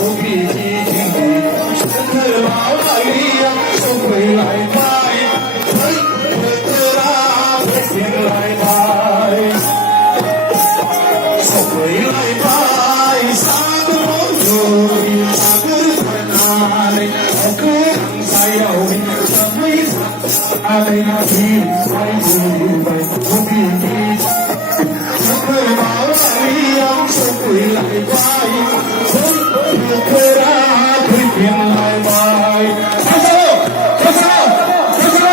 不必提醒你，深刻老大一样，送回来吧，送回来吧，送回来吧，三个朋友，三个在哪里？我可能在要你，怎么样？阿妹那天在不在？不必提醒。送回来吧，送回来，推荐来吧，开始喽，开始喽，开始喽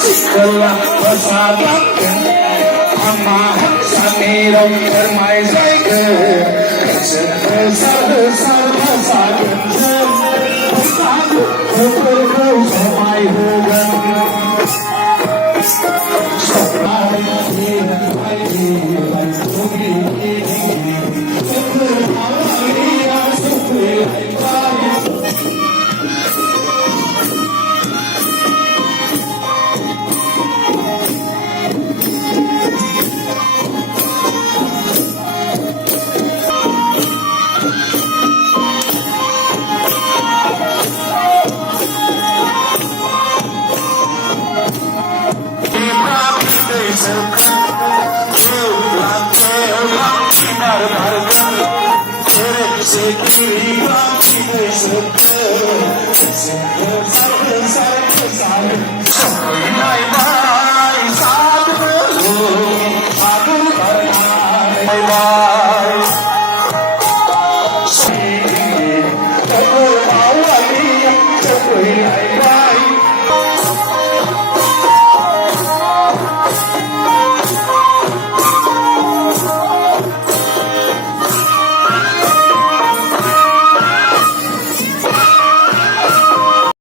！Setelah persatuan amahan sanirong bermaisai ke sebesar-besar persatuan bersatu berkau sampai hujan sampai Sampai